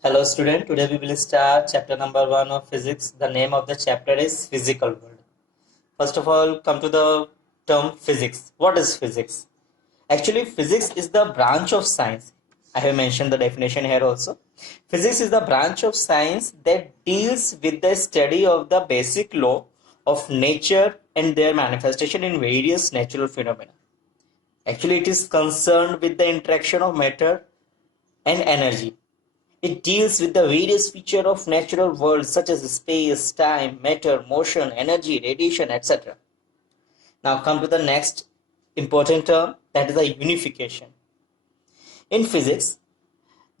Hello student, today we will start chapter number 1 of physics. The name of the chapter is physical world. First of all, come to the term physics. What is physics? Actually, physics is the branch of science. I have mentioned the definition here also. Physics is the branch of science that deals with the study of the basic law of nature and their manifestation in various natural phenomena. Actually, it is concerned with the interaction of matter and energy. It deals with the various features of natural world such as space, time, matter, motion, energy, radiation, etc. Now come to the next important term, that is the unification. In physics,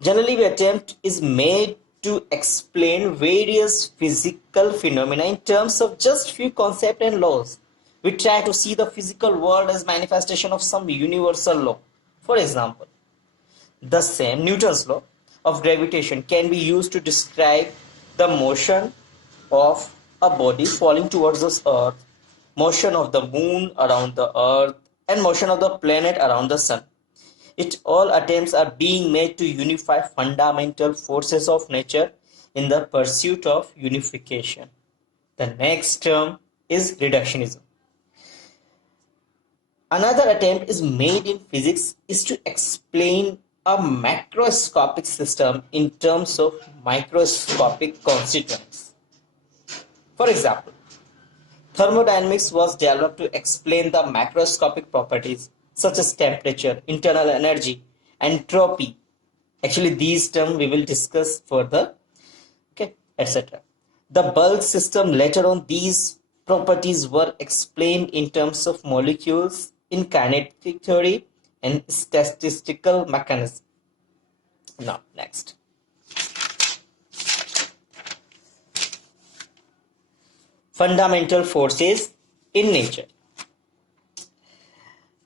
generally the attempt is made to explain various physical phenomena in terms of just few concepts and laws. We try to see the physical world as manifestation of some universal law. For example, the same Newton's law of gravitation can be used to describe the motion of a body falling towards the earth, motion of the moon around the earth, and motion of the planet around the sun. It all attempts are being made to unify fundamental forces of nature in the pursuit of unification. The next term is reductionism. Another attempt is made in physics is to explain a macroscopic system in terms of microscopic constituents. For example, thermodynamics was developed to explain the macroscopic properties such as temperature, internal energy, entropy. Actually, these terms we will discuss further, okay, etc. The bulk system, later on, these properties were explained in terms of molecules in kinetic theory and statistical mechanism. Now, next. Fundamental forces in nature.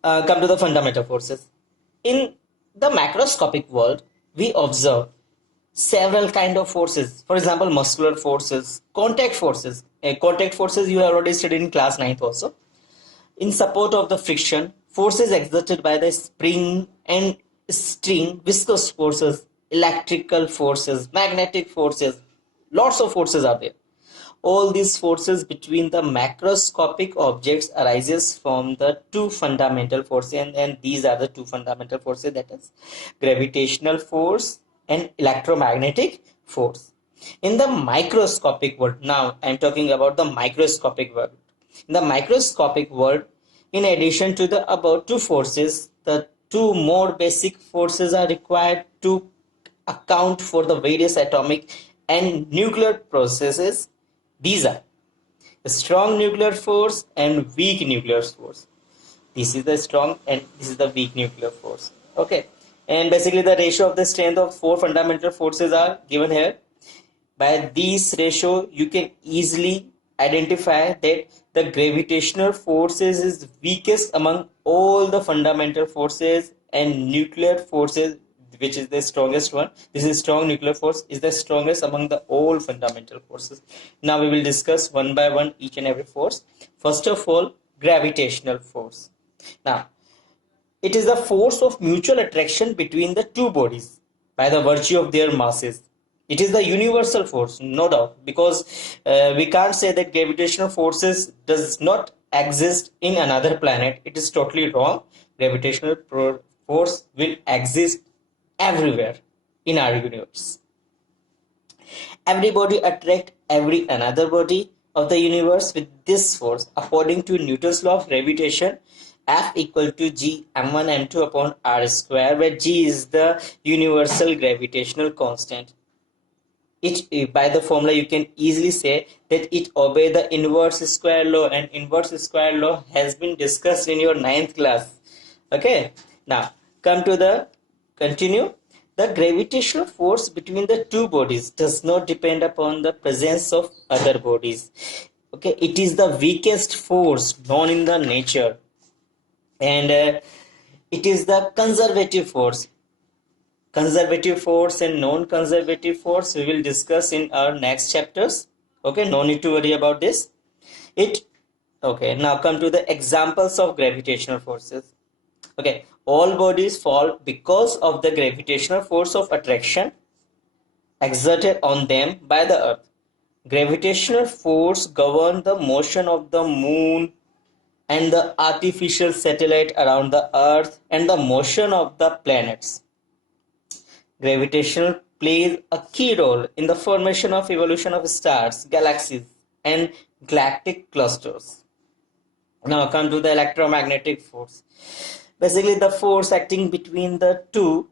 Come to the fundamental forces. In the macroscopic world, we observe several kind of forces. For example, muscular forces, contact forces. Contact forces you have already studied in class 9th also. In support of the friction, forces exerted by the spring and string, viscous forces, electrical forces, magnetic forces, lots of forces are there. All these forces between the macroscopic objects arises from the two fundamental forces, and these are the two fundamental forces, that is gravitational force and electromagnetic force. In the microscopic world, now I am talking about the microscopic world. In the microscopic world, in addition to the above two forces, the two more basic forces are required to account for the various atomic and nuclear processes. These are the strong nuclear force and weak nuclear force. This is the strong and this is the weak nuclear force. Okay. And basically the ratio of the strength of four fundamental forces are given here. By this ratio, you can easily identify that the gravitational forces is weakest among all the fundamental forces, and nuclear forces, which is the strongest one, this is strong nuclear force, is the strongest among the all fundamental forces. Now we will discuss one by one each and every force. First of all, gravitational force. Now, it is the force of mutual attraction between the two bodies by the virtue of their masses. It is the universal force, no doubt, because we can't say that gravitational forces does not exist in another planet. It is totally wrong. Gravitational force will exist everywhere in our universe. Every body attracts every another body of the universe with this force. According to Newton's law of gravitation, F equal to G m1 m2 upon r square, where G is the universal gravitational constant. It, by the formula, you can easily say that it obeys the inverse square law, and inverse square law has been discussed in your 9th class. Okay, now come to the continue. The gravitational force between the two bodies does not depend upon the presence of other bodies. Okay, it is the weakest force known in the nature, and it is the conservative force. Conservative force and non-conservative force we will discuss in our next chapters. Okay, no need to worry about this. Okay, now come to the examples of gravitational forces. Okay, all bodies fall because of the gravitational force of attraction. exerted on them by the Earth. Gravitational force governs the motion of the moon and the artificial satellite around the Earth and the motion of the planets. Gravitation plays a key role in the formation of evolution of stars, galaxies, and galactic clusters. Now come to the electromagnetic force. Basically, the force acting between the two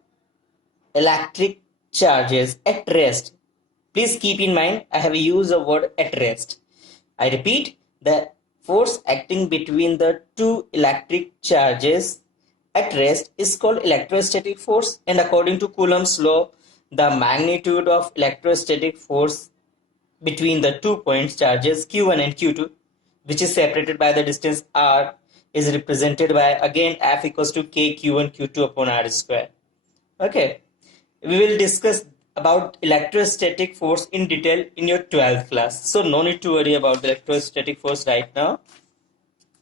electric charges at rest. Please keep in mind, I have used the word at rest. I repeat, the force acting between the two electric charges at rest is called electrostatic force, and according to Coulomb's law, the magnitude of electrostatic force between the 2 point charges q1 and q2, which is separated by the distance r, is represented by again F equals to k q1 q2 upon r square. Okay, we will discuss about electrostatic force in detail in your 12th class, so no need to worry about the electrostatic force right now,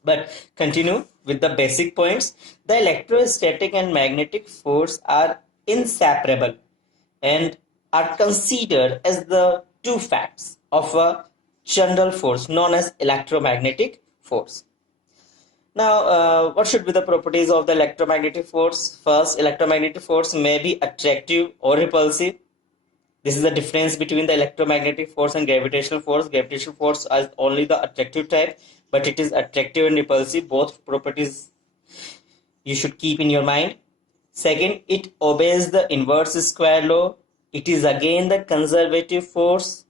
but continue with the basic points. The electrostatic and magnetic force are inseparable and are considered as the two facts of a general force known as electromagnetic force. Now, what should be the properties of the electromagnetic force? First, electromagnetic force may be attractive or repulsive. This is the difference between the electromagnetic force and gravitational force. Gravitational force is only the attractive type, but it is attractive and repulsive. Both properties you should keep in your mind. Second, it obeys the inverse square law. It is again the conservative force,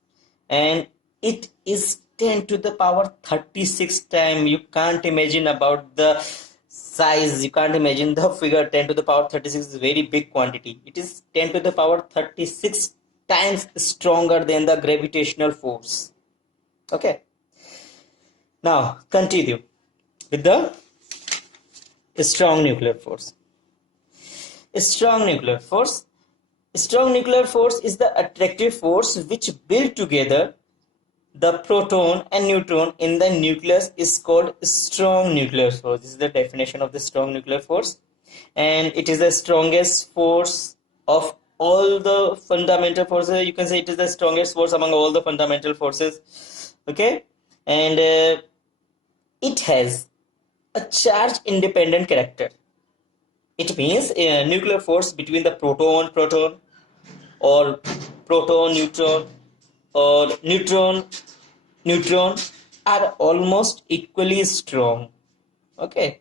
and it is 10 to the power 36 time. You can't imagine about the size. You can't imagine the figure 10 to the power 36 is a very big quantity. It is 10 to the power 36 times stronger than the gravitational force. Okay. Now, continue with the strong nuclear force. Strong nuclear force. Strong nuclear force is the attractive force which build together the proton and neutron in the nucleus is called strong nuclear force. This is the definition of the strong nuclear force, and it is the strongest force of all the fundamental forces. You can say it is the strongest force among all the fundamental forces. Okay, and it has a charge independent character. It means a nuclear force between the proton or proton neutron or neutron are almost equally strong. Okay,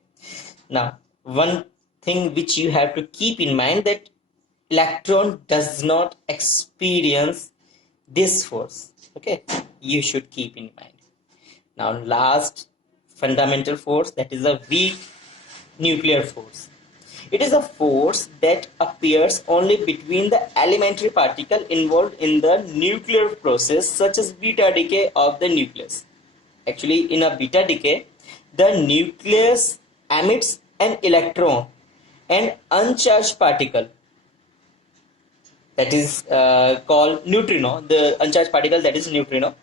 now one thing which you have to keep in mind, that electron does not experience this force. Okay, you should keep in mind. Now last fundamental force, that is a weak nuclear force. It is a force that appears only between the elementary particle involved in the nuclear process, such as beta decay of the nucleus. Actually, in a beta decay, the nucleus emits an electron and uncharged particle, that is called neutrino, the uncharged particle, that is neutrino.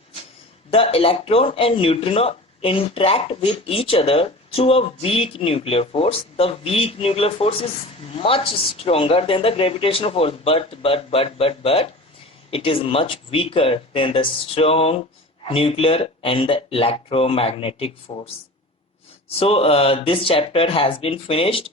The electron and neutrino interact with each other through a weak nuclear force. The weak nuclear force is much stronger than the gravitational force, but it is much weaker than the strong nuclear and the electromagnetic force. So this chapter has been finished.